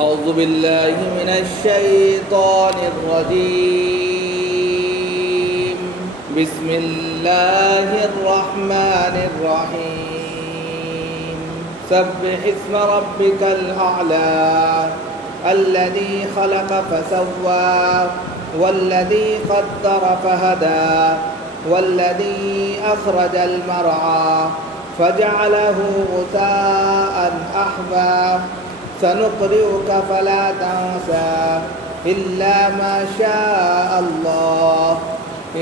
أعوذ بالله من الشيطان الرجيم بسم الله الرحمن الرحيم سبح اسم ربك الأعلى الذي خلق فسوى والذي قدر فهدى والذي أخرج المرعى فجعله غثاء أحوى سنقرئك فلا تنسى إلا ما شاء الله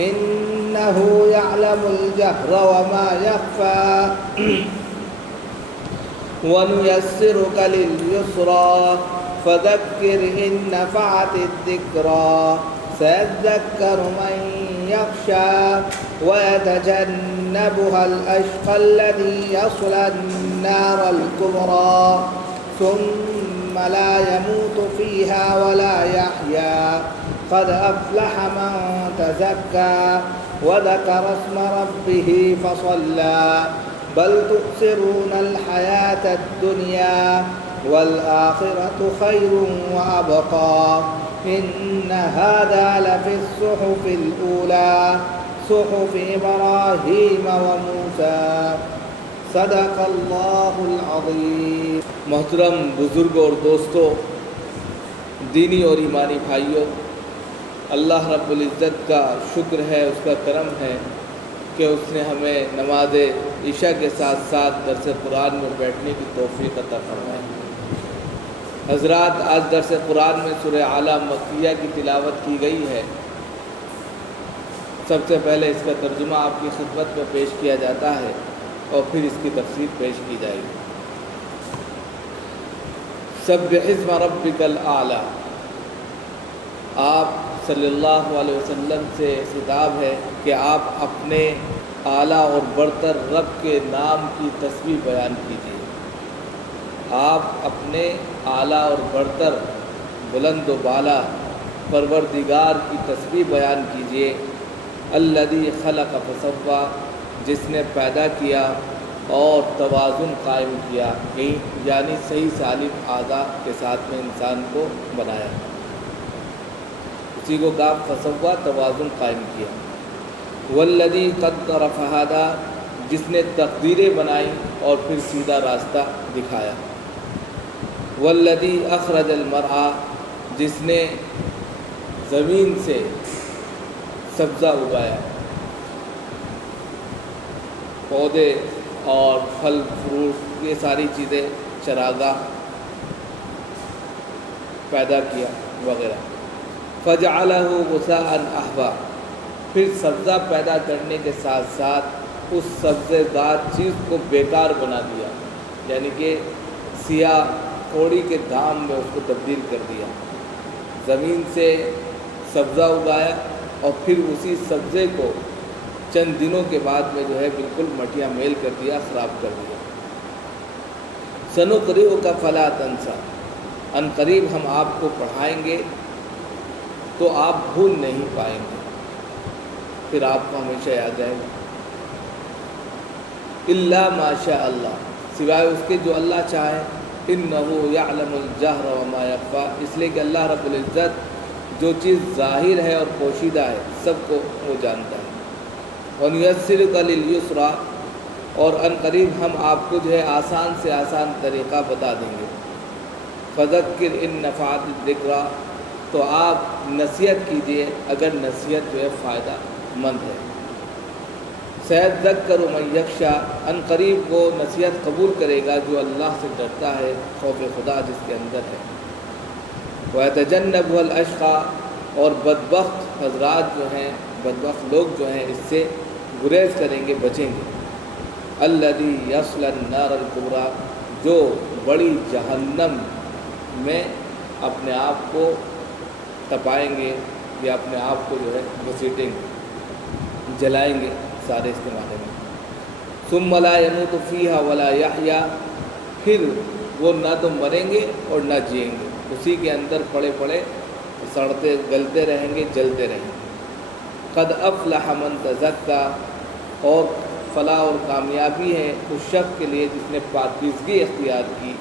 إنه يعلم الجهر وما يخفى ونيسرك لليسرى فذكر إن نفعت الذكرى سيذكر من يخشى ويتجنبها الأشقى الذي يصلى النار الكبرى ثم لا يموت فيها ولا يحيا قد أفلح من تزكى وذكر اسم ربه فصلى بل تؤثرون الحياة الدنيا والآخرة خير وأبقى إن هذا لفي الصحف الأولى صحف إبراهيم وموسى صدق اللہ العظیم۔ محترم بزرگوں اور دوستوں، دینی اور ایمانی بھائیوں، اللہ رب العزت کا شکر ہے، اس کا کرم ہے کہ اس نے ہمیں نماز عشاء کے ساتھ ساتھ درس قرآن میں بیٹھنے کی توفیق عطا فرمائی۔ حضرات، آج درس قرآن میں سورہ اعلیٰ مکیہ کی تلاوت کی گئی ہے۔ سب سے پہلے اس کا ترجمہ آپ کی خدمت میں پیش کیا جاتا ہے اور پھر اس کی تفسیر پیش کی جائے گی۔ سبح اسم ربک الاعلیٰ، آپ صلی اللہ علیہ وسلم سے خطاب ہے کہ آپ اپنے اعلیٰ اور برتر رب کے نام کی تسبیح بیان کیجیے۔ آپ اپنے اعلیٰ اور برتر بلند و بالا پروردگار کی تسبیح بیان کیجیے۔ الذی خلق فسوی، جس نے پیدا کیا اور توازن قائم کیا، یعنی صحیح سالم اعضاء کے ساتھ میں انسان کو بنایا، اسی کو کہا فسوی، توازن قائم کیا۔ والذی قدر فہدی، جس نے تقدیریں بنائی اور پھر سیدھا راستہ دکھایا۔ والذی اخرج المرعی، جس نے زمین سے سبزہ اگایا، پودے اور پھل فروٹ، یہ ساری چیزیں، چراگاہ پیدا کیا وغیرہ۔ فجعلہ غثاء احوا، پھر سبزہ پیدا کرنے کے ساتھ ساتھ اس سبزے دار چیز کو بیکار بنا دیا، یعنی کہ سیاہ کوڑی کے دام میں اس کو تبدیل کر دیا۔ زمین سے سبزہ اگایا اور پھر اسی سبزے کو چند دنوں کے بعد میں جو ہے بالکل مٹیا میل کر دیا، خراب کر دیا۔ سنقرئک فلا تنسى، ان قریب ہم آپ کو پڑھائیں گے تو آپ بھول نہیں پائیں گے، پھر آپ کو ہمیشہ یاد رہے گا۔ الا ما شاء اللہ، سوائے اس کے جو اللہ چاہے۔ انہ یعلم الجہر وما یخفی، اس لیے کہ اللہ رب العزت جو چیز ظاہر ہے اور پوشیدہ ہے سب کو وہ جانتا ہے۔ وَنُيَسِّرُكَ لِلْيُسْرَىٰ، اور ان قریب ہم آپ کو جو ہے آسان سے آسان طریقہ بتا دیں گے۔ فَذَكِّرْ إِن نَفَعَتِ الذِّكْرَىٰ، تو آپ نصیحت کیجیے اگر نصیحت جو ہے فائدہ مند ہے۔ سَيَذَّكَّرُ مَن يَخْشَىٰ، ان قریب وہ نصیحت قبول کرے گا جو اللہ سے ڈرتا ہے، خوف خدا جس کے اندر ہے۔ وَيَتَجَنَّبُهَا الْأَشْقَىٰ، اور بدبخت حضرات جو ہیں، بدبخت لوگ جو ہیں اس سے گریز کریں گے، بچیں گے۔ الذی یصلی النار الکبریٰ، جو بڑی جہنم میں اپنے آپ کو تپائیں گے یا اپنے آپ کو جو ہے گھسیٹیں گے، جلائیں گے، سارے اس کے معنی میں۔ ثم لا يموت فیہا ولا یحییٰ، پھر وہ نہ تو مریں گے اور نہ جئیں گے، اسی کے اندر پڑے پڑے سڑتے گلتے رہیں گے، جلتے رہیں گے۔ قد افلح من تزکا، اور فلاح اور کامیابی ہے اس شخص کے لیے جس نے پاکیزگی اختیار کی۔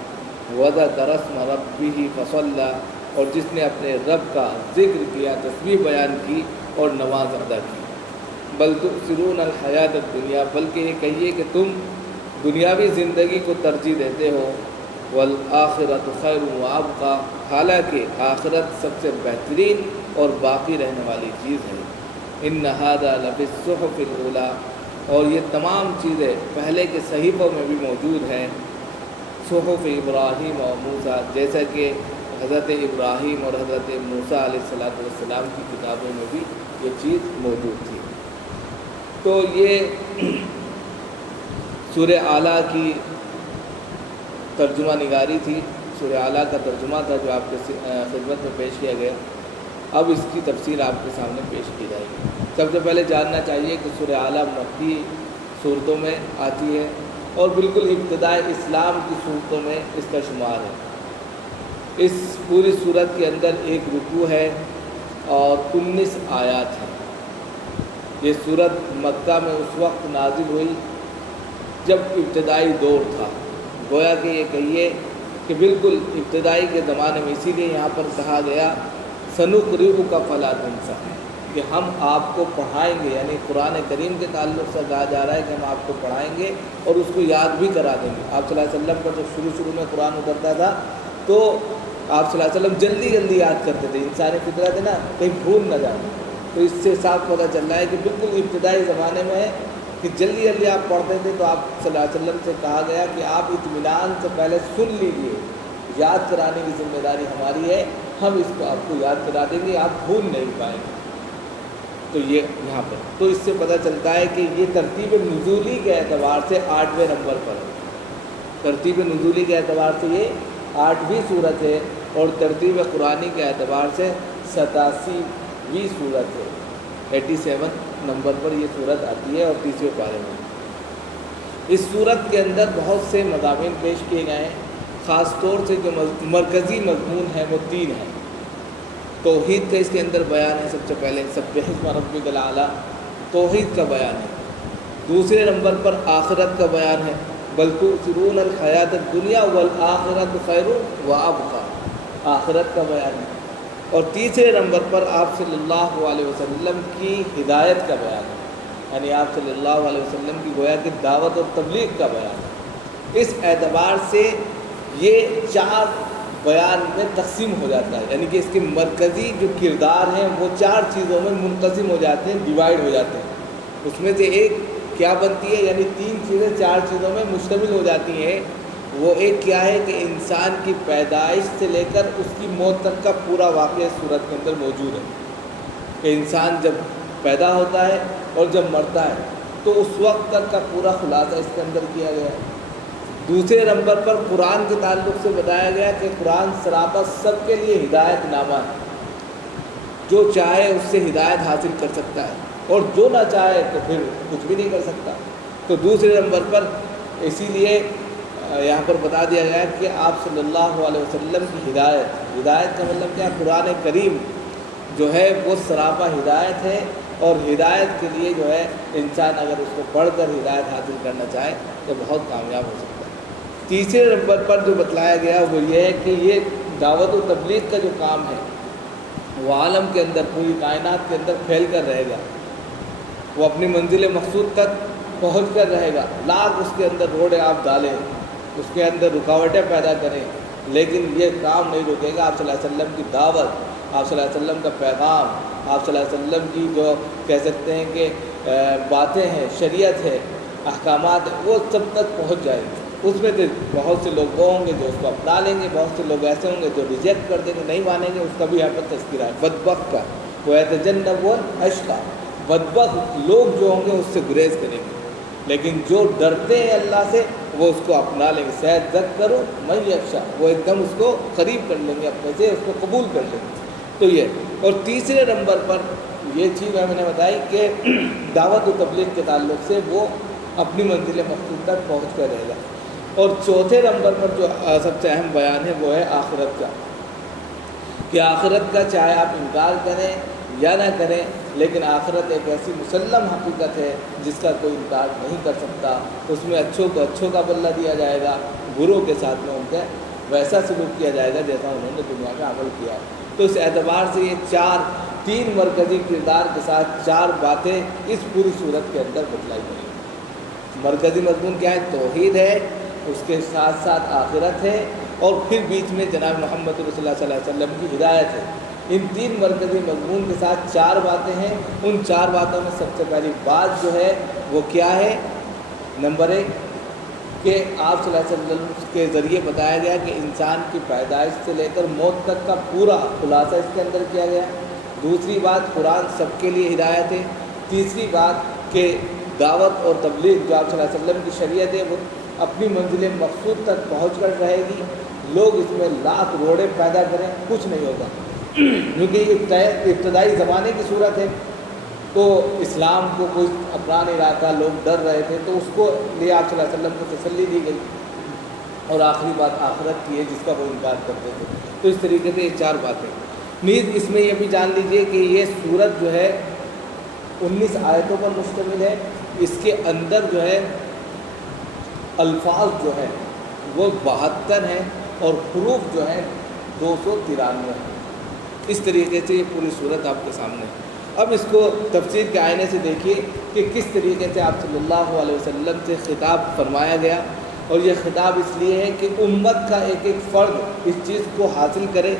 وذکر اسم ربہ فصلی، اور جس نے اپنے رب کا ذکر کیا، تسبیح بیان کی اور نماز ادا کی۔ بل تؤثرون الحیات الدنیا، بلکہ یہ کہیے کہ تم دنیاوی زندگی کو ترجیح دیتے ہو، والآخرۃ خیر وابقیٰ، حالانکہ آخرت سب سے بہترین اور باقی رہنے والی چیز ہے۔ ان ھذا لفی الصحف الاولیٰ، اور یہ تمام چیزیں پہلے کے صحیفوں میں بھی موجود ہیں، صحف ابراہیم اور موسیٰ، جیسا کہ حضرت ابراہیم اور حضرت موسیٰ علیہ السلام کی کتابوں میں بھی یہ چیز موجود تھی۔ تو یہ سورہ اعلیٰ کی ترجمہ نگاری تھی، سورہ اعلیٰ کا ترجمہ تھا جو آپ کے خدمت میں پیش کیا گیا۔ اب اس کی تفصیل آپ کے سامنے پیش کی جائے گی۔ سب سے پہلے جاننا چاہیے کہ سورہ اعلیٰ مکی صورتوں میں آتی ہے اور بالکل ابتدائے اسلام کی صورتوں میں اس کا شمار ہے۔ اس پوری صورت کے اندر ایک رکوع ہے اور 19 آیات ہیں۔ یہ صورت مکہ میں اس وقت نازل ہوئی جب ابتدائی دور تھا، گویا کہ یہ کہیے کہ بالکل ابتدائی کے زمانے میں، اسی لیے یہاں پر کہا گیا سنقرئک فلا تنسیٰ، کہ ہم آپ کو پڑھائیں گے، یعنی قرآن کریم کے تعلق سے کہا جا رہا ہے کہ ہم آپ کو پڑھائیں گے اور اس کو یاد بھی کرا دیں گے۔ آپ صلی اللہ علیہ وسلم پر جب شروع میں قرآن اترتا تھا تو آپ صلی اللہ علیہ وسلم جلدی جلدی یاد کرتے تھے، انسانی فطرت ہے نا، کہیں بھول نہ جائیں۔ تو اس سے صاف پتہ چل رہا ہے کہ بالکل ابتدائی زمانے میں ہے کہ جلدی جلدی آپ پڑھتے تھے، تو آپ صلی اللہ علیہ وسلم سے کہا گیا کہ آپ اطمینان سے پہلے سن لیجئے، یاد کرانے کی ذمہ داری ہماری ہے، ہم اس کو آپ کو یاد کرا دیں گے، آپ بھول نہیں پائیں گے۔ تو یہ یہاں پر تو اس سے پتہ چلتا ہے کہ یہ ترتیب نزولی کے اعتبار سے 8ویں نمبر پر ہے۔ ترتیب نزولی کے اعتبار سے یہ 8ویں صورت ہے اور ترتیب قرآنی کے اعتبار سے 87ویں صورت ہے۔ 87 نمبر پر یہ صورت آتی ہے اور 30ویں پارے میں۔ اس صورت کے اندر بہت سے مضامین پیش کیے گئے ہیں، خاص طور سے جو مرکزی مضمون ہے وہ 3 ہیں۔ توحید کا اس کے اندر بیان ہے، سب سے پہلے سبح اسم ربک الاعلیٰ، توحید کا بیان ہے۔ دوسرے نمبر پر آخرت کا بیان ہے، بل تؤثرون الحیات الدنیا والآخرۃ خیر وابقیٰ، آخرت کا بیان ہے۔ اور تیسرے نمبر پر آپ صلی اللہ علیہ وسلم کی ہدایت کا بیان ہے، یعنی آپ صلی اللہ علیہ وسلم کی گویا کہ دعوت اور تبلیغ کا بیان ہے۔ اس اعتبار سے یہ 4 بیان میں تقسیم ہو جاتا ہے، یعنی کہ اس کے مرکزی جو کردار ہیں وہ 4 چیزوں میں منقسم ہو جاتے ہیں، ڈیوائیڈ ہو جاتے ہیں۔ اس میں سے ایک کیا بنتی ہے، یعنی 3 چیزیں 4 چیزوں میں مشتمل ہو جاتی ہیں۔ وہ ایک کیا ہے کہ انسان کی پیدائش سے لے کر اس کی موت تک کا پورا واقعہ صورت کے اندر موجود ہے، کہ انسان جب پیدا ہوتا ہے اور جب مرتا ہے تو اس وقت تک کا پورا خلاصہ اس کے اندر کیا گیا ہے۔ دوسرے نمبر پر قرآن کے تعلق سے بتایا گیا کہ قرآن سراپا سب کے لیے ہدایت نامہ ہے، جو چاہے اس سے ہدایت حاصل کر سکتا ہے اور جو نہ چاہے تو پھر کچھ بھی نہیں کر سکتا۔ تو دوسرے نمبر پر اسی لیے یہاں پر بتا دیا گیا کہ آپ صلی اللہ علیہ وسلم کی ہدایت کا مطلب کیا، قرآن کریم جو ہے وہ سراپا ہدایت ہے، اور ہدایت کے لیے جو ہے انسان اگر اس کو پڑھ کر ہدایت حاصل کرنا چاہے تو بہت کامیاب ہو سکتا ہے۔ تیسرے نمبر پر جو بتلایا گیا وہ یہ ہے کہ یہ دعوت و تبلیغ کا جو کام ہے وہ عالم کے اندر، پوری کائنات کے اندر پھیل کر رہے گا، وہ اپنی منزل مقصود تک پہنچ کر رہے گا۔ لاکھ اس کے اندر روڑے آپ ڈالیں، اس کے اندر رکاوٹیں پیدا کریں، لیکن یہ کام نہیں رکے گا۔ آپ صلی اللہ علیہ وسلم کی دعوت، آپ صلی اللہ علیہ وسلم کا پیغام، آپ صلی اللہ علیہ وسلم کی جو کہہ سکتے ہیں کہ باتیں ہیں، شریعت ہے، احکامات ہیں، وہ سب تک پہنچ جائیں گے۔ اس میں سے بہت سے لوگ وہ ہوں گے جو اس کو اپنا لیں گے، بہت سے لوگ ایسے ہوں گے جو ریجیکٹ کر دیں گے، نہیں مانیں گے۔ اس کا بھی یہاں پر تذکرہ ہے بدبخت کا، وَيَتَجَنَّبُهَا الْأَشْقَى، بدبخت لوگ جو ہوں گے اس سے گریز کریں گے، لیکن جو ڈرتے ہیں اللہ سے وہ اس کو اپنا لیں گے۔ سَيَذَّكَّرُ مَن يَخْشَىٰ، وہ ایک دم اس کو قریب کر لیں گے، اپنے سے اس کو قبول کر لیں گے۔ تو یہ، اور تیسرے نمبر پر یہ چیز میں نے بتائی کہ دعوت و تبلیغ کے تعلق سے وہ اپنی منزل مقصود تک پہنچ کر رہے گا۔ اور چوتھے نمبر پر جو سب سے اہم بیان ہے وہ ہے آخرت کا، کہ آخرت کا چاہے آپ انکار کریں یا نہ کریں، لیکن آخرت ایک ایسی مسلم حقیقت ہے جس کا کوئی انکار نہیں کر سکتا۔ اس میں اچھوں کو اچھوں کا بدلہ دیا جائے گا، بروں کے ساتھ میں ان کے ویسا سلوک کیا جائے گا جیسا انہوں نے دنیا میں عمل کیا ہے۔ تو اس اعتبار سے یہ تین مرکزی کردار کے ساتھ 4 باتیں اس پوری صورت کے اندر بتلائی گئی ہیں۔ مرکزی مضمون کیا ہے؟ توحید ہے، اس کے ساتھ ساتھ آخرت ہے، اور پھر بیچ میں جناب محمد رسول اللہ صلی اللہ علیہ وسلم کی ہدایت ہے۔ ان 3 مرکزی مضمون کے ساتھ 4 باتیں ہیں۔ ان 4 باتوں میں سب سے پہلی بات جو ہے وہ کیا ہے؟ نمبر 1 کہ آپ صلی اللہ علیہ وسلم کے ذریعے بتایا گیا کہ انسان کی پیدائش سے لے کر موت تک کا پورا خلاصہ اس کے اندر کیا گیا۔ دوسری بات قرآن سب کے لیے ہدایت ہے۔ تیسری بات کہ دعوت اور تبلیغ جو آپ صلی اللہ علیہ وسلم کی شریعت ہے وہ اپنی منزل مقصود تک پہنچ کر رہے گی۔ لوگ اس میں لاکھ روڑے پیدا کریں کچھ نہیں ہوگا، کیونکہ یہ ابتدائی زمانے کی صورت ہے، تو اسلام کو کوئی اپنا نہیں رہا تھا، لوگ ڈر رہے تھے، تو اس کو لیے آپ صلی اللہ علیہ وسلم کو تسلی دی گئی۔ اور آخری بات آخرت کی ہے جس کا وہ انکار کرتے تھے۔ تو اس طریقے سے یہ 4 باتیں۔ نیز اس میں یہ بھی جان لیجئے کہ یہ سورت جو ہے 19 آیتوں پر مشتمل ہے۔ اس کے اندر جو ہے الفاظ جو ہیں وہ 72 ہیں اور حروف جو ہیں 293 ہیں۔ اس طریقے سے یہ پوری صورت آپ کے سامنے ہے۔ اب اس کو تفسیر کے آئینے سے دیکھیے کہ کس طریقے سے آپ صلی اللہ علیہ وسلم سے خطاب فرمایا گیا، اور یہ خطاب اس لیے ہے کہ امت کا ایک ایک فرد اس چیز کو حاصل کرے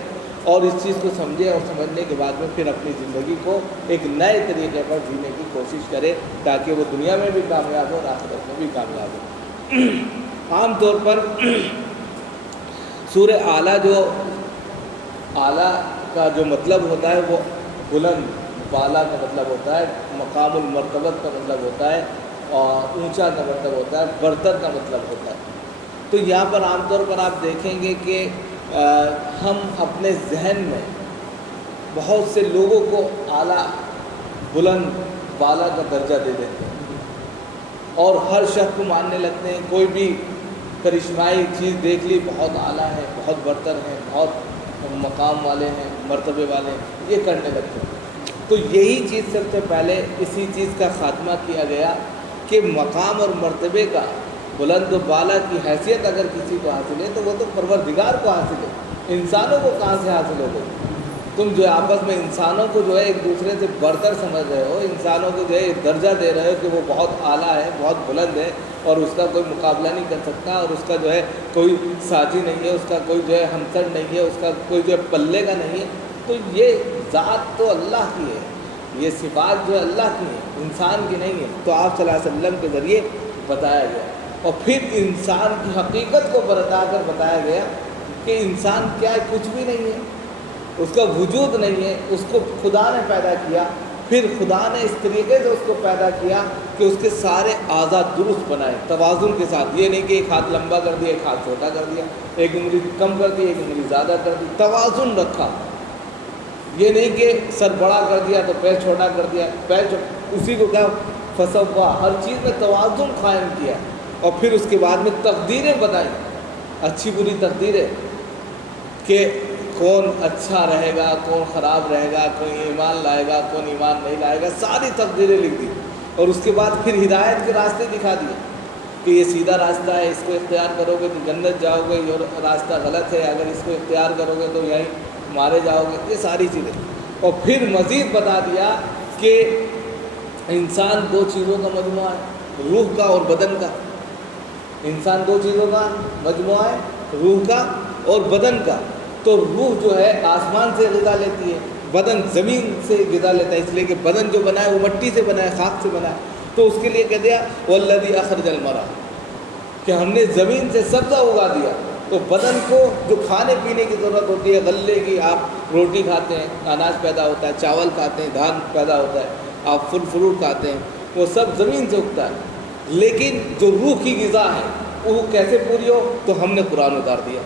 اور اس چیز کو سمجھے، اور سمجھنے کے بعد میں پھر اپنی زندگی کو ایک نئے طریقے پر جینے کی کوشش کرے تاکہ وہ دنیا میں بھی کامیاب ہو اور آخرت میں بھی کامیاب ہو۔ عام طور پر سورہ اعلیٰ اعلیٰ کا جو مطلب ہوتا ہے وہ بلند بالا کا مطلب ہوتا ہے، مقام المرتبت کا مطلب ہوتا ہے، اور اونچا کا مطلب ہوتا ہے، برتر کا مطلب ہوتا ہے۔ تو یہاں پر عام طور پر آپ دیکھیں گے کہ ہم اپنے ذہن میں بہت سے لوگوں کو اعلیٰ بلند بالا کا درجہ دے دیتے ہیں اور ہر شخص کو ماننے لگتے ہیں۔ کوئی بھی کرشمائی چیز دیکھ لی، بہت اعلیٰ ہے، بہت برتر ہیں، بہت مقام والے ہیں، مرتبے والے ہیں، یہ کرنے لگتے ہیں۔ تو یہی چیز سب سے پہلے اسی چیز کا خاتمہ کیا گیا کہ مقام اور مرتبے کا بلند و بالا کی حیثیت اگر کسی کو حاصل ہے تو وہ تو پروردگار کو حاصل ہے، انسانوں کو کہاں سے حاصل ہو گئی؟ تم جو آپس میں انسانوں کو جو ہے ایک دوسرے سے برتر سمجھ رہے ہو، انسانوں کو جو ہے درجہ دے رہے ہو کہ وہ بہت اعلیٰ ہے، بہت بلند ہے اور اس کا کوئی مقابلہ نہیں کر سکتا، اور اس کا جو ہے کوئی ساتھی نہیں ہے، اس کا کوئی جو ہے ہمسر نہیں ہے، اس کا کوئی جو ہے پلے کا نہیں ہے۔ تو یہ ذات تو اللہ کی ہے، یہ صفات جو ہے اللہ کی ہیں، انسان کی نہیں ہے۔ تو آپ صلی اللہ علیہ وسلم کے ذریعے بتایا گیا، اور پھر انسان کی حقیقت کو بتا کر بتایا گیا کہ انسان کیا ہے، کچھ بھی نہیں ہے، اس کا وجود نہیں ہے، اس کو خدا نے پیدا کیا۔ پھر خدا نے اس طریقے سے اس کو پیدا کیا کہ اس کے سارے اعضاء درست بنائے توازن کے ساتھ۔ یہ نہیں کہ ایک ہاتھ لمبا کر دیا، ایک ہاتھ چھوٹا کر دیا، ایک انگلی کم کر دی، ایک انگلی زیادہ کر دی، توازن رکھا۔ یہ نہیں کہ سر بڑا کر دیا تو پیر چھوٹا کر دیا، اسی کو کیا فسوا، ہر چیز میں توازن قائم کیا، اور پھر اس کے بعد میں تقدیریں بتائیں، اچھی بری تقدیریں کہ کون اچھا رہے گا، کون خراب رہے گا، کون ایمان لائے گا، کون ایمان نہیں لائے گا، ساری تقدیریں لکھ دی، اور اس کے بعد پھر ہدایت کے راستے دکھا دیے کہ یہ سیدھا راستہ ہے، اس کو اختیار کرو گے تو جنت جاؤ گے، یہ راستہ غلط ہے، اگر اس کو اختیار کرو گے تو یہیں مارے جاؤ گے، یہ ساری چیزیں۔ اور پھر مزید بتا دیا کہ انسان 2 چیزوں کا مجموعہ ہے، روح کا اور بدن کا۔ انسان 2 چیزوں کا مجموعہ ہے، روح کا اور بدن کا۔ تو روح جو ہے آسمان سے غذا لیتی ہے، بدن زمین سے غذا لیتا ہے، اس لیے کہ بدن جو بنا ہے وہ مٹی سے بنا ہے، خاک سے بنا ہے۔ تو اس کے لیے کہہ دیا والذی اخرج المرعی، کہ ہم نے زمین سے سبزہ اگا دیا۔ تو بدن کو جو کھانے پینے کی ضرورت ہوتی ہے، غلے کی، آپ روٹی کھاتے ہیں، اناج پیدا ہوتا ہے، چاول کھاتے ہیں، دھان پیدا ہوتا ہے، آپ پھل فروٹ کھاتے ہیں، وہ سب زمین سے اگتا ہے۔ لیکن جو روح کی غذا ہے وہ کیسے پوری ہو؟ تو ہم نے قرآن اتار دیا،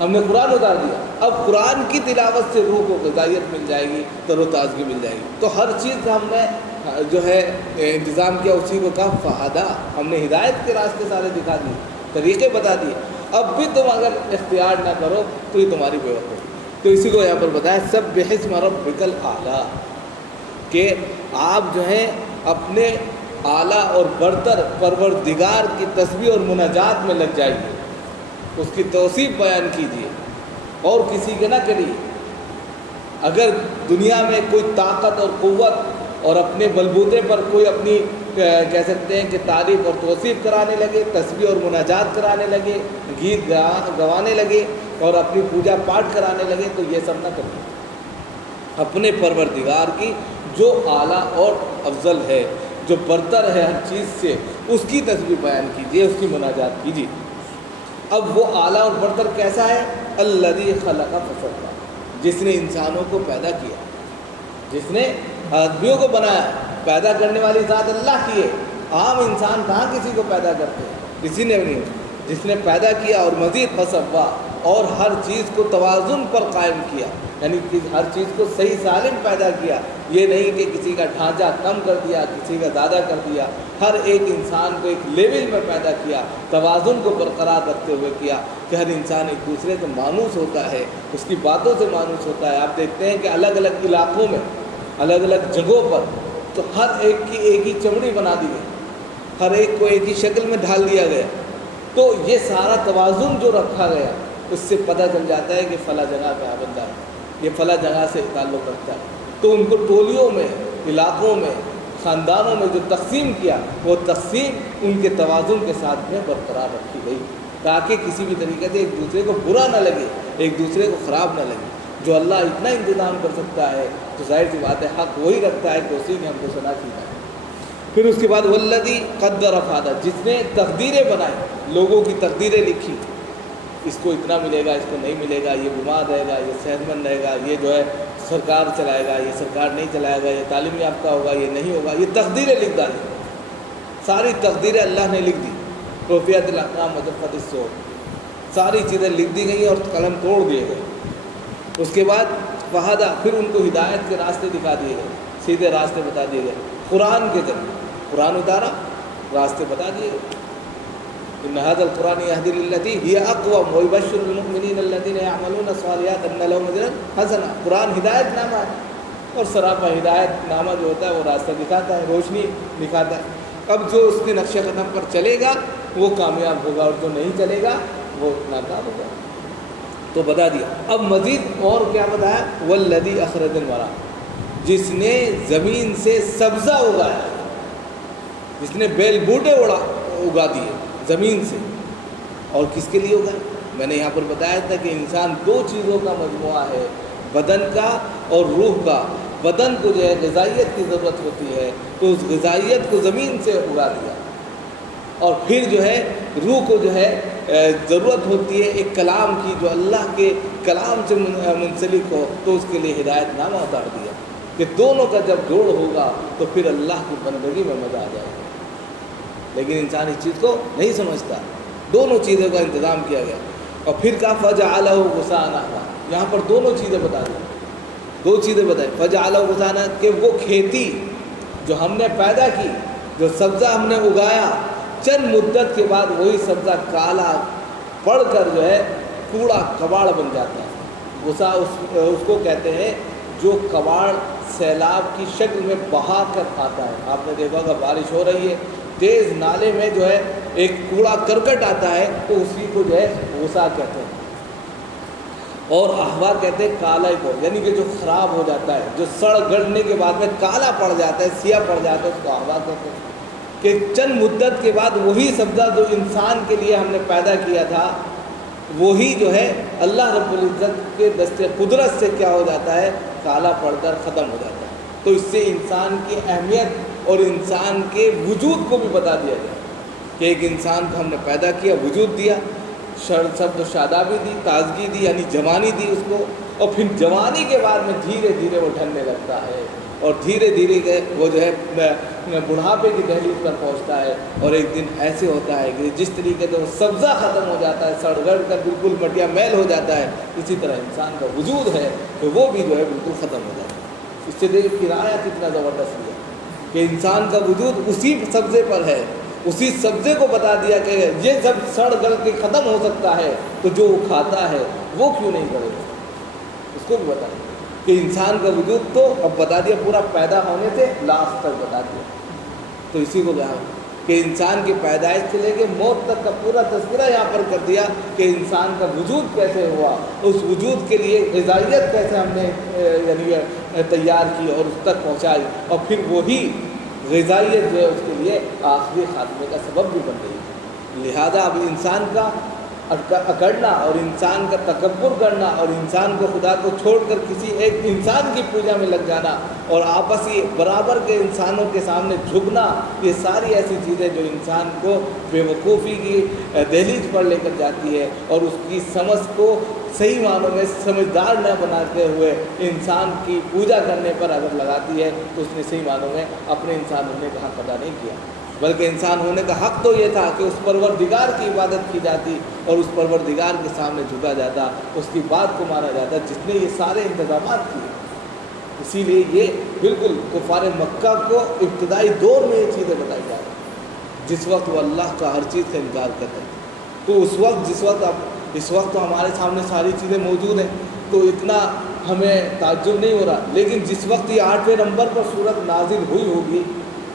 ہم نے قرآن اتار دیا۔ اب قرآن کی تلاوت سے روح کو غذائیت مل جائے گی، تر و تازگی مل جائے گی۔ تو ہر چیز ہم نے جو ہے انتظام کیا، اسی کو کہا فہدا، ہم نے ہدایت کے راستے سارے دکھا دیے، طریقے بتا دیے۔ اب بھی تم اگر اختیار نہ کرو تو یہ تمہاری بے وقوفی۔ تو اسی کو یہاں پر بتایا سبح اسم ربک الاعلیٰ، کہ آپ جو ہیں اپنے اعلیٰ اور برتر پروردگار کی تسبیح اور مناجات میں لگ جائیے۔ اس کی توصیف بیان کیجیے اور کسی کے نہ کریے۔ اگر دنیا میں کوئی طاقت اور قوت اور اپنے بلبوتے پر کوئی اپنی کہہ سکتے ہیں کہ تعریف اور توصیف کرانے لگے، تسبیح اور مناجات کرانے لگے، گیت گوانے لگے اور اپنی پوجا پاٹ کرانے لگے، تو یہ سب نہ کریے۔ اپنے پروردگار کی جو اعلیٰ اور افضل ہے، جو برتر ہے ہر چیز سے، اس کی تسبیح بیان کیجیے، اس کی مناجات کیجیے۔ اب وہ اعلیٰ اور برتر کیسا ہے؟ الذی خلق فسوی، جس نے انسانوں کو پیدا کیا، جس نے آدمیوں کو بنایا۔ پیدا کرنے والی ذات اللہ کی ہے، عام انسان کہاں کسی کو پیدا کرتے ہیں، کسی نے نہیں۔ جس نے پیدا کیا اور مزید فسوی، اور ہر چیز کو توازن پر قائم کیا، یعنی کہ ہر چیز کو صحیح سالم پیدا کیا۔ یہ نہیں کہ کسی کا ڈھانچہ کم کر دیا، کسی کا زیادہ کر دیا، ہر ایک انسان کو ایک لیول میں پیدا کیا، توازن کو برقرار رکھتے ہوئے کیا کہ ہر انسان ایک دوسرے سے مانوس ہوتا ہے، اس کی باتوں سے مانوس ہوتا ہے۔ آپ دیکھتے ہیں کہ الگ الگ علاقوں میں، الگ الگ جگہوں پر تو ہر ایک کی ایک ہی چمڑی بنا دی گئی، ہر ایک کو ایک ہی شکل میں ڈھال دیا گیا۔ تو یہ سارا توازن جو رکھا گیا، اس سے پتہ چل جاتا ہے کہ فلاں جگہ کا بندہ ہے، یہ فلاں جگہ سے تعلق رکھتا ہے۔ تو ان کو ٹولیوں میں، علاقوں میں، خاندانوں میں جو تقسیم کیا، وہ تقسیم ان کے توازن کے ساتھ میں برقرار رکھی گئی، تاکہ کسی بھی طریقے سے ایک دوسرے کو برا نہ لگے، ایک دوسرے کو خراب نہ لگے۔ جو اللہ اتنا انتظام کر سکتا ہے تو ظاہر سی بات ہے حق وہی رکھتا ہے کہ اسی نے ہم کو سنا کیا ہے۔ پھر اس کے بعد والذی قدر فہدی، جس نے تقدیریں بنائی، لوگوں کی تقدیریں لکھی، اس کو اتنا ملے گا، اس کو نہیں ملے گا، یہ بیمار رہے گا، یہ صحت مند رہے گا، یہ جو ہے سرکار چلائے گا، یہ سرکار نہیں چلائے گا، یہ تعلیم یافتہ ہوگا، یہ نہیں ہوگا، یہ تقدیریں لکھ ڈالی، ساری تقدیریں اللہ نے لکھ دی۔ رفعت الاقلام وجفت الصحف، ساری چیزیں لکھ دی گئی اور قلم توڑ دیے گئے۔ اس کے بعد فہدی، پھر ان کو ہدایت کے راستے دکھا دیے گئے، سیدھے راستے بتا دیے گئے قرآن کے ذریعے۔ قرآن اتارا، راستے بتا دیے گئے۔ ان هذا القرآن يهدي للتي هي اقوم ويبشر المؤمنين الذين يعملون الصالحات ان لهم اجرا حسنا۔ قرآن ہدایت نامہ ہے، اور سراپا ہدایت نامہ جو ہوتا ہے وہ راستہ دکھاتا ہے، روشنی دکھاتا ہے۔ اب جو اس کے نقش قدم پر چلے گا وہ کامیاب ہوگا، اور جو نہیں چلے گا وہ ناکام ہوگا۔ تو بتا دیا۔ اب مزید اور کیا بتایا؟ والذی اخرج المرعی، جس نے زمین سے سبزہ اگایا، جس نے بیل بوٹے اگا دیے زمین سے، اور کس کے لیے اگائے؟ میں نے یہاں پر بتایا تھا کہ انسان دو چیزوں کا مجموعہ ہے، بدن کا اور روح کا۔ بدن کو جو ہے غذائیت کی ضرورت ہوتی ہے، تو اس غذائیت کو زمین سے اگا دیا، اور پھر جو ہے روح کو جو ہے ضرورت ہوتی ہے ایک کلام کی، جو اللہ کے کلام سے منسلک ہو، تو اس کے لیے ہدایت نامہ اتار دیا کہ دونوں کا جب جوڑ ہوگا تو پھر اللہ کی بندگی میں مزہ آ جائے گا۔ لیکن انسان اس چیز کو نہیں سمجھتا، دونوں چیزوں کا انتظام کیا گیا۔ اور پھر کہا فجعلہ غثاء نحوا، یہاں پر دونوں چیزیں بتا دی، دو چیزیں بتائی۔ فجعلہ غثاء نحوا، کہ وہ کھیتی جو ہم نے پیدا کی، جو سبزہ ہم نے اگایا، چند مدت کے بعد وہی سبزہ کالا پڑ کر جو ہے کوڑا کباڑ بن جاتا ہے۔ غثاء اس کو کہتے ہیں جو کباڑ سیلاب کی شکل میں بہا کر آتا ہے۔ آپ نے دیکھا ہوگا بارش ہو رہی ہے، تیز نالے میں جو ہے ایک کوڑا کرکٹ آتا ہے، تو اسی کو جو ہے غصہ کہتے ہیں۔ اور احوا کہتے ہیں کالے کو، یعنی کہ جو خراب ہو جاتا ہے، جو سڑ گڑنے کے بعد میں کالا پڑ جاتا ہے، سیاہ پڑ جاتا ہے، اس کو احوا کہتے ہیں۔ کہ چند مدت کے بعد وہی سبزہ جو انسان کے لیے ہم نے پیدا کیا تھا، وہی جو ہے اللہ رب العزت کے دست قدرت سے کیا ہو جاتا ہے، کالا پڑ کر ختم ہو جاتا ہے۔ تو اس سے انسان کی اہمیت اور انسان کے وجود کو بھی بتا دیا گیا کہ ایک انسان کو ہم نے پیدا کیا، وجود دیا، سبز و شادابی دی، تازگی دی، یعنی جوانی دی اس کو، اور پھر جوانی کے بعد میں دھیرے دھیرے وہ ڈھلنے لگتا ہے، اور دھیرے دھیرے وہ جو ہے بڑھاپے کی دہلیز پر پہنچتا ہے، اور ایک دن ایسے ہوتا ہے کہ جس طریقے سے وہ سبزہ ختم ہو جاتا ہے، سڑ گڑ کر بالکل مٹیا میل ہو جاتا ہے، اسی طرح انسان کا وجود ہے کہ وہ بھی جو ہے بالکل ختم ہو جاتا ہے۔ اس سے دیکھ کرایہ کتنا زبردست ہے کہ انسان کا وجود اسی سبزے پر ہے، اسی سبزے کو بتا دیا کہ یہ سب سڑ گل کے ختم ہو سکتا ہے، تو جو وہ کھاتا ہے وہ کیوں نہیں کرے گا، اس کو بھی بتا دیا کہ انسان کا وجود تو اب بتا دیا، پورا پیدا ہونے سے لاسٹ تک بتا دیا۔ تو اسی کو کہا کہ انسان کی پیدائش سے لے کے موت تک کا پورا تذکرہ یہاں پر کر دیا کہ انسان کا وجود کیسے ہوا، اس وجود کے لیے غذائیت کیسے ہم نے یعنی تیار کی اور اس تک پہنچائی، اور پھر وہی غذائیت جو ہے اس کے لیے آخری خاتمے کا سبب بھی بن گئی ہے۔ لہذا اب انسان کا اکڑنا اور انسان کا تکبر کرنا اور انسان کو خدا کو چھوڑ کر کسی ایک انسان کی پوجا میں لگ جانا اور آپسی برابر کے انسانوں کے سامنے جھکنا، یہ ساری ایسی چیزیں جو انسان کو بے وقوفی کی دہلیز پر لے کر جاتی ہے اور اس کی سمجھ کو صحیح معنوں میں سمجھدار نہ بناتے ہوئے انسان کی پوجا کرنے پر اگر لگاتی ہے تو اس نے صحیح معنوں میں اپنے انسان ہونے کا حق ادا نہیں کیا، بلکہ انسان ہونے کا حق تو یہ تھا کہ اس پروردگار کی عبادت کی جاتی اور اس پروردگار کے سامنے جھکا جاتا، اس کی بات کو مانا جاتا جس نے یہ سارے انتظامات کیے۔ اسی لیے یہ بالکل کفار مکہ کو ابتدائی دور میں یہ چیزیں بتائی جا رہی ہیں، جس وقت وہ اللہ کا ہر چیز سے انکار کرتے ہیں۔ تو اس وقت تو ہمارے سامنے ساری چیزیں موجود ہیں تو اتنا ہمیں تعجب نہیں ہو رہا، لیکن جس وقت یہ 8ویں نمبر پر صورت نازل ہوئی ہوگی،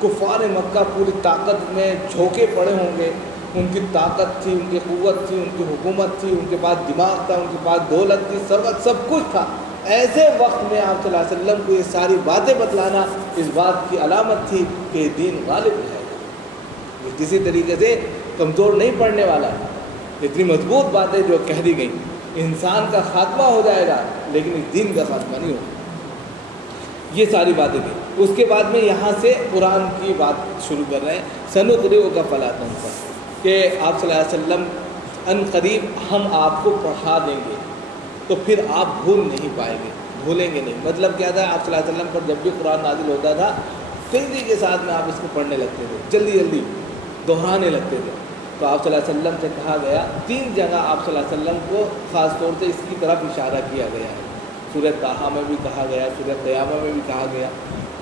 کفار مکہ پوری طاقت میں جھونکے پڑے ہوں گے، ان کی طاقت تھی، ان کی قوت تھی، ان کی حکومت تھی، ان کے پاس دماغ تھا، ان کے پاس دولت تھی، ثروت، سب کچھ تھا۔ ایسے وقت میں آپ صلی اللہ علیہ وسلم کو یہ ساری باتیں بتلانا اس بات کی علامت تھی کہ یہ دین غالب ہے، یہ کسی طریقے سے کمزور نہیں پڑنے والا ہے۔ اتنی مضبوط باتیں جو کہہ دی گئیں، انسان کا خاتمہ ہو جائے گا لیکن اس دین کا خاتمہ نہیں ہوگا، یہ ساری باتیں تھیں۔ اس کے بعد میں یہاں سے قرآن کی بات شروع کر رہے ہیں، سنقرئک فلا تنسیٰ، کہ آپ صلی اللہ علیہ وسلم ان قریب ہم آپ کو پڑھا دیں گے تو پھر آپ بھول نہیں پائیں گے، بھولیں گے نہیں۔ مطلب کیا تھا، آپ صلی اللہ علیہ وسلم پر جب بھی قرآن نازل ہوتا تھا تیزی کے ساتھ میں آپ اس کو پڑھنے لگتے تھے، جلدی جلدی دہرانے لگتے تھے۔ تو آپ صلی اللہ علیہ وسلم سے کہا گیا، 3 جگہ آپ صلی اللہ علیہ وسلم کو خاص طور سے اس کی طرف اشارہ کیا گیا ہے، سورہ طٰہٰ میں بھی کہا گیا، سورہ قیامہ میں بھی کہا گیا۔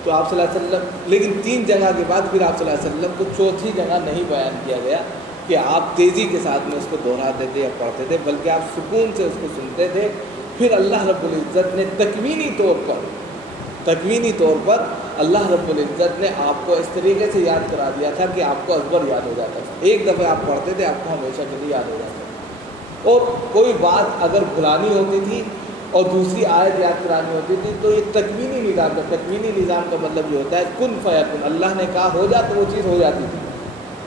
تو آپ صلی اللہ علیہ وسلم، لیکن 3 جگہ کے بعد پھر آپ صلی اللہ علیہ وسلم کو چوتھی جگہ نہیں بیان کیا گیا کہ آپ تیزی کے ساتھ میں اس کو دہراتے تھے یا پڑھتے تھے، بلکہ آپ سکون سے اس کو سنتے تھے۔ پھر اللہ رب العزت نے تکوینی طور پر اللہ رب العزت نے آپ کو اس طریقے سے یاد کرا دیا تھا کہ آپ کو ازبر یاد ہو جاتا تھا، ایک دفعہ آپ پڑھتے تھے آپ کو ہمیشہ کے لیے یاد ہو جاتا تھا۔ اور کوئی بات اگر بھلانی ہوتی تھی اور دوسری آیت یاد کرانی ہوتی تھی تو یہ تکوینی نظام کا مطلب یہ ہوتا ہے کن فیکن، اللہ نے کہا ہو جا تو وہ چیز ہو جاتی تھی،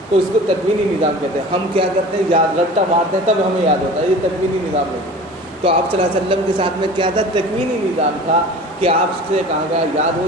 تو اس کو تکوینی نظام کہتے ہیں۔ ہم کیا کرتے ہیں، یاد رٹا مارتے ہیں تب ہمیں یاد ہوتا ہے، یہ تکوینی نظام نہیں۔ تو آپ صلی اللہ علیہ وسلم کے ساتھ میں کیا تھا، تکوینی نظام تھا کہ آپ سے کہا گیا یاد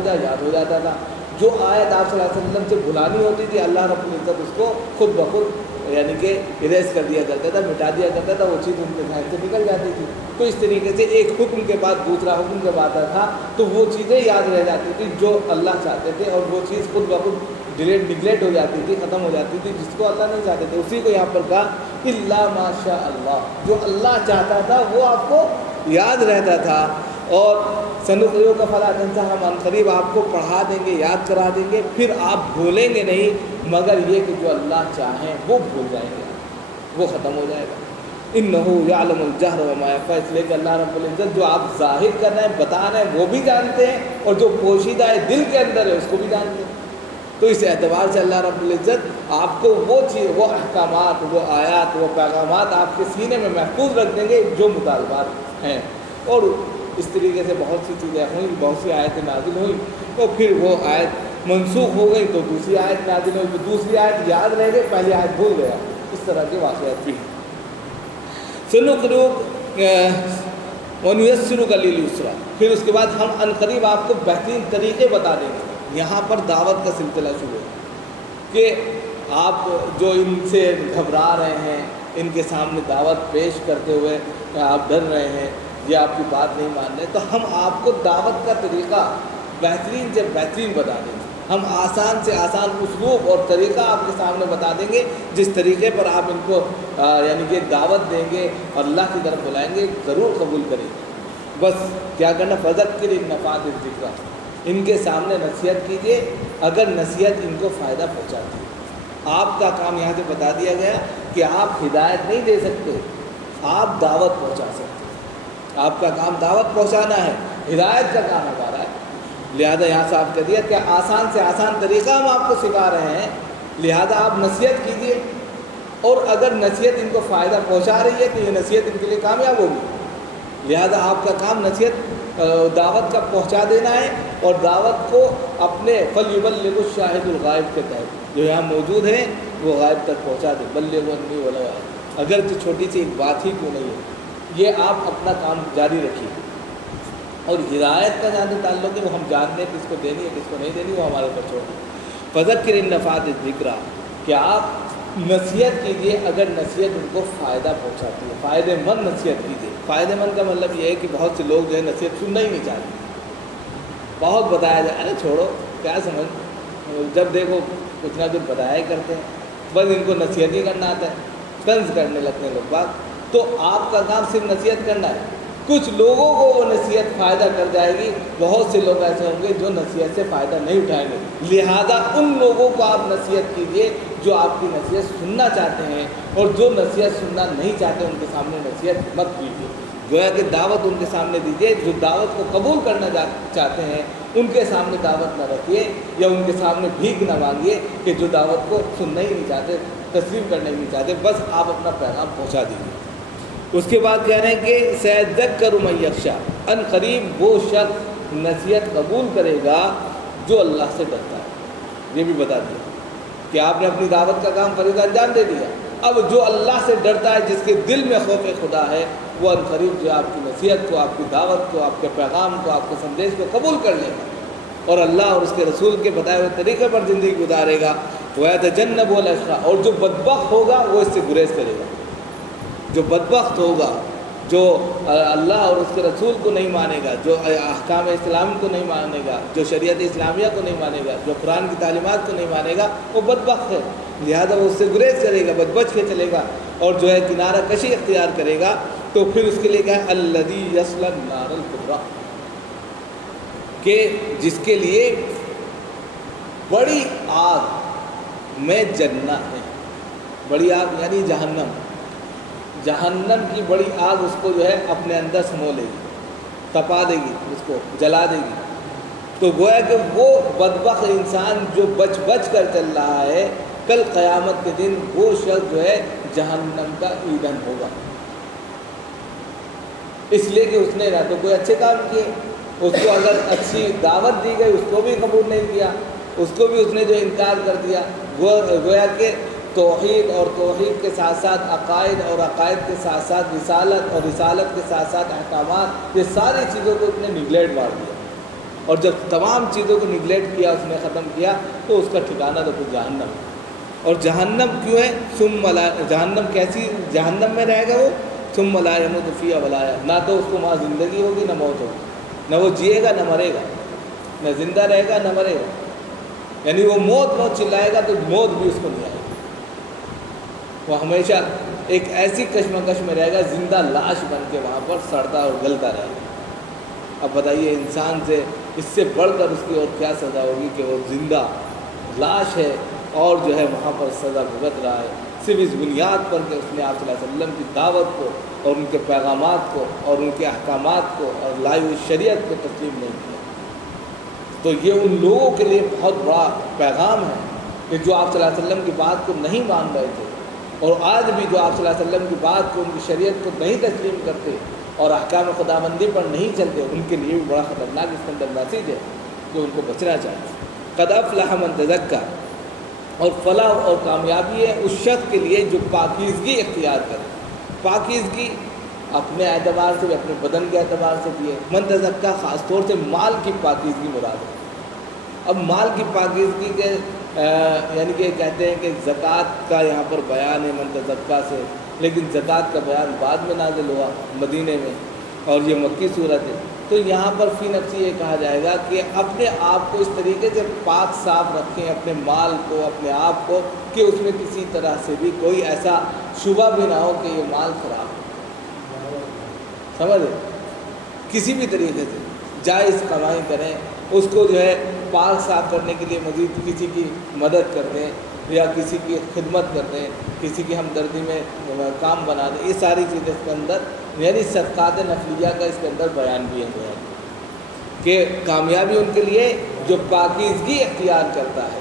ہو جاتا تھا۔ جو آیت آپ صلی اللہ علیہ وسلم سے بھلانی ہوتی تھی اللہ رب العزت اس کو خود بخود یعنی کہ اریز کر دیا کرتا تھا، مٹا دیا کرتا تھا، وہ چیز ان کے ذہن سے نکل جاتی تھی۔ تو اس طریقے سے ایک حکم کے بعد دوسرا حکم جب آتا تھا تو وہ چیزیں یاد رہ جاتی تھی جو اللہ چاہتے تھے، اور وہ چیز خود بخود نگلیکٹ ہو جاتی تھی، ختم ہو جاتی تھی جس کو اللہ نہیں چاہتے تھے۔ اسی کو یہاں پر کہا الا ما شاء اللہ، جو اللہ چاہتا تھا وہ آپ کو یاد رہتا تھا۔ اور سنقرئک فلا تنسیٰ، ہم عنقریب آپ کو پڑھا دیں گے، یاد کرا دیں گے، پھر آپ بھولیں گے نہیں مگر یہ کہ جو اللہ چاہیں وہ بھول جائیں گے، وہ ختم ہو جائے گا۔ انہ یعلم الجہر وما یخفی، اس لیے کہ اللہ رب العزت جو آپ ظاہر کر رہے ہیں، بتا رہے ہیں، وہ بھی جانتے ہیں، اور جو پوشیدہ ہے دل کے اندر ہے اس کو بھی جانتے ہیں۔ تو اس اعتبار سے اللہ رب العزت آپ کو وہ چیز، وہ احکامات، وہ آیات، وہ پیغامات آپ کے سینے میں محفوظ رکھ دیں گے جو مطالبات ہیں۔ اور اس طریقے سے بہت سی چیزیں ہوئیں، بہت سی آیتیں نازل ہوئیں، تو پھر وہ آیت منسوخ ہو گئی تو دوسری آیت نازل ہوئی، تو دوسری آیت یاد رہ گئی، پہلی آیت بھول گیا۔ اس طرح کے واقعات بھی ہیں۔ سنقرئک ونیسرک للعسریٰ، پھر اس کے بعد ہم عنقریب آپ کو بہترین طریقے بتا دیں گے۔ یہاں پر دعوت کا سلسلہ شروع ہے کہ آپ جو ان سے گھبرا رہے ہیں، ان کے سامنے دعوت پیش کرتے ہوئے آپ ڈر رہے ہیں، یہ آپ کی بات نہیں مان رہے، تو ہم آپ کو دعوت کا طریقہ بہترین سے بہترین بتا دیں گے۔ ہم آسان سے آسان اسلوب اور طریقہ آپ کے سامنے بتا دیں گے، جس طریقے پر آپ ان کو یعنی کہ دعوت دیں گے اور اللہ کی طرف بلائیں گے، ضرور قبول کریں گے۔ بس کیا کرنا، فذکر ان نفعت الذکریٰ، ان کے سامنے نصیحت کیجیے اگر نصیحت ان کو فائدہ پہنچاتی ہے۔ آپ کا کام یہاں سے بتا دیا گیا کہ آپ ہدایت نہیں دے سکتے، آپ دعوت پہنچا سکتے ہیں۔ آپ کا کام دعوت پہنچانا ہے، ہدایت کا کام ہمارا ہے۔ لہذا یہاں سے آپ کہہ دیا کہ آسان سے آسان طریقہ ہم آپ کو سکھا رہے ہیں لہذا آپ نصیحت کیجیے، اور اگر نصیحت ان کو فائدہ پہنچا رہی ہے تو یہ نصیحت ان کے لیے کامیاب ہوگی۔ لہذا آپ کا کام نصیحت دعوت کا پہنچا دینا ہے، اور دعوت کو اپنے فَلْيُبَلِّغُ الشَّاهِدُ الْغَائِبُ کے تحت جو یہاں موجود ہیں وہ غائب تک پہنچا دیں۔ بلغوا عنی ولو آیۃ، اگر تو چھوٹی سی ایک بات ہی کیوں نہیں ہے، یہ آپ اپنا کام جاری رکھیے۔ اور ہدایت کا جہاں تعلق ہے وہ ہم جانتے ہیں کس کو دینی ہے کس کو نہیں دینی، وہ ہمارے اوپر چھوڑ دیں۔ فذکر ان نفعت الذکریٰ، کہ آپ نصیحت کیجیے اگر نصیحت ان کو فائدہ پہنچاتی ہے، فائدہ مند نصیحت کیجیے۔ فائدہ مند کا مطلب یہ ہے کہ بہت سے لوگ جو ہے نصیحت سننا ہی نہیں چاہتے، بہت بتایا جائے، ارے چھوڑو کیا سمجھ، جب دیکھو کچھ نہ کچھ بتایا ہی کرتے ہیں، بس ان کو نصیحت ہی کرنا آتا ہے، طنز کرنے لگتے ہیں لوگ بات۔ تو آپ کا کام صرف نصیحت کرنا ہے، کچھ لوگوں کو وہ نصیحت فائدہ کر جائے گی، بہت سے لوگ ایسے ہوں گے جو نصیحت سے فائدہ نہیں اٹھائیں گے۔ لہذا ان لوگوں کو آپ نصیحت کیجیے جو آپ کی نصیحت سننا چاہتے ہیں، اور جو نصیحت سننا نہیں چاہتے ان کے سامنے نصیحت مت کیجیے۔ گویا کہ دعوت ان کے سامنے دیجیے، جو دعوت کو قبول کرنا چاہتے ہیں ان کے سامنے دعوت نہ رکھیے، یا ان کے سامنے بھیک نہ مانگیے کہ جو دعوت کو سننا ہی نہیں چاہتے، تسلیم کرنا ہی نہیں چاہتے، بس آپ اپنا پیغام پہنچا دیجیے۔ اس کے بعد کہہ رہے ہیں کہ سَيَذَّكَّرُ مَن يَخْشَىٰ، ان قریب وہ شخص نصیحت قبول کرے گا جو اللہ سے ڈرتا ہے۔ یہ بھی بتا دیا کہ آپ نے اپنی دعوت کا کام فریضہ انجام دے دیا، اب جو اللہ سے ڈرتا ہے، جس کے دل میں خوف خدا ہے، وہ ان قریب جو آپ کی نصیحت کو، آپ کی دعوت کو، آپ کے پیغام کو، آپ کے سندیش کو قبول کر لے گا، اور اللہ اور اس کے رسول کے بتائے ہوئے طریقے پر زندگی گزارے گا۔ وَيَتَجَنَّبُهَا الْأَشْقَى، اور جو بدبخت ہوگا وہ اس سے گریز کرے گا۔ جو بدبخت ہوگا، جو اللہ اور اس کے رسول کو نہیں مانے گا، جو احکام اسلام کو نہیں مانے گا، جو شریعت اسلامیہ کو نہیں مانے گا، جو قرآن کی تعلیمات کو نہیں مانے گا، وہ بدبخت ہے۔ لہذا وہ اس سے گریز کرے گا، بچ کے چلے گا، اور جو ہے کنارہ کشی اختیار کرے گا۔ تو پھر اس کے لیے کیا ہے، الذی یصلی النار الکبریٰ، کہ جس کے لیے بڑی آگ میں جلنا ہے۔ بڑی آگ یعنی جہنم، جہنم کی بڑی آگ اس کو جو ہے اپنے اندر سمو لے گی، تپا دے گی، اس کو جلا دے گی۔ تو گویا کہ وہ بدبخت انسان جو بچ کر چل رہا ہے، کل قیامت کے دن وہ شخص جو ہے جہنم کا ایندھن ہوگا، اس لیے کہ اس نے نہ تو کوئی اچھے کام کیے، اس کو اگر اچھی دعوت دی گئی اس کو بھی قبول نہیں کیا، اس کو بھی اس نے جو انکار کر دیا۔ گویا کہ توحید اور توحید کے ساتھ ساتھ عقائد، اور عقائد کے ساتھ ساتھ رسالت، اور رسالت کے ساتھ ساتھ احکامات، یہ ساری چیزوں کو اس نے نگلیکٹ مار دیا، اور جب تمام چیزوں کو نگلیکٹ کیا، اس نے ختم کیا، تو اس کا ٹھکانہ تو پھر جہنم ہے۔ اور جہنم کیوں ہے؟ جہنم کیسی جہنم میں رہے گا وہ؟ ثم لا يموت فيها ولا يحيا، نہ تو اس کو وہاں زندگی ہوگی نہ موت ہوگی، نہ وہ جیے گا نہ مرے گا، نہ زندہ رہے گا نہ مرے گا، یعنی وہ موت چلائے گا تو موت بھی اس کو نہیں آئے گی، وہ ہمیشہ ایک ایسی کشمکش میں رہے گا، زندہ لاش بن کے وہاں پر سڑتا اور گلتا رہے گا۔ اب بتائیے انسان سے اس سے بڑھ کر اس کی اور کیا سزا ہوگی کہ وہ زندہ لاش ہے اور جو ہے وہاں پر سزا بھگت رہا ہے، صرف اس بنیاد پر کہ اس نے آپ صلی اللہ علیہ وسلم کی دعوت کو اور ان کے پیغامات کو اور ان کے احکامات کو اور لائی ہوئی شریعت کو تسلیم نہیں کیا۔ تو یہ ان لوگوں کے لیے بہت بڑا پیغام ہے کہ جو آپ صلی اللہ علیہ وسلم کی بات کو نہیں مان رہے تھے، اور آج بھی جو آپ صلی اللہ علیہ وسلم کی بات کو، ان کی شریعت کو نہیں تسلیم کرتے اور احکام خداوندی پر نہیں چلتے، ان کے لیے بھی بڑا خطرناک اس کے اندر میسیج ہے کہ ان کو بچنا چاہیے۔ قد افلح من تزکیٰ، اور فلاح اور کامیابی ہے اس شخص کے لیے جو پاکیزگی اختیار کرے۔ پاکیزگی اپنے اعتبار سے بھی، اپنے بدن کے اعتبار سے بھی ہے۔ من تزکیٰ خاص طور سے مال کی پاکیزگی مراد ہے۔ اب مال کی پاکیزگی کے یعنی کہ کہتے ہیں کہ زکوٰۃ کا یہاں پر بیان ہے من تزکیٰ سے، لیکن زکوٰۃ کا بیان بعد میں نازل ہوا مدینے میں، اور یہ مکی صورت ہے۔ تو یہاں پر فی نفسی یہ کہا جائے گا کہ اپنے آپ کو اس طریقے سے پاک صاف رکھیں، اپنے مال کو، اپنے آپ کو، کہ اس میں کسی طرح سے بھی کوئی ایسا شبہ بھی نہ ہو کہ یہ مال خراب ہے۔ سمجھے؟ کسی بھی طریقے سے جائز کمائی کریں، اس کو جو ہے پاک صاف کرنے کے لیے مزید کسی کی مدد کر دیں، یا کسی کی خدمت کر دیں، کسی کی ہمدردی میں کام بنا دیں، یہ ساری چیزیں اس کے اندر، یعنی صدقات نفلیہ کا اس کے اندر بیان بھی ہے کہ کامیابی ان کے لیے جو پاکیزگی اختیار کرتا ہے،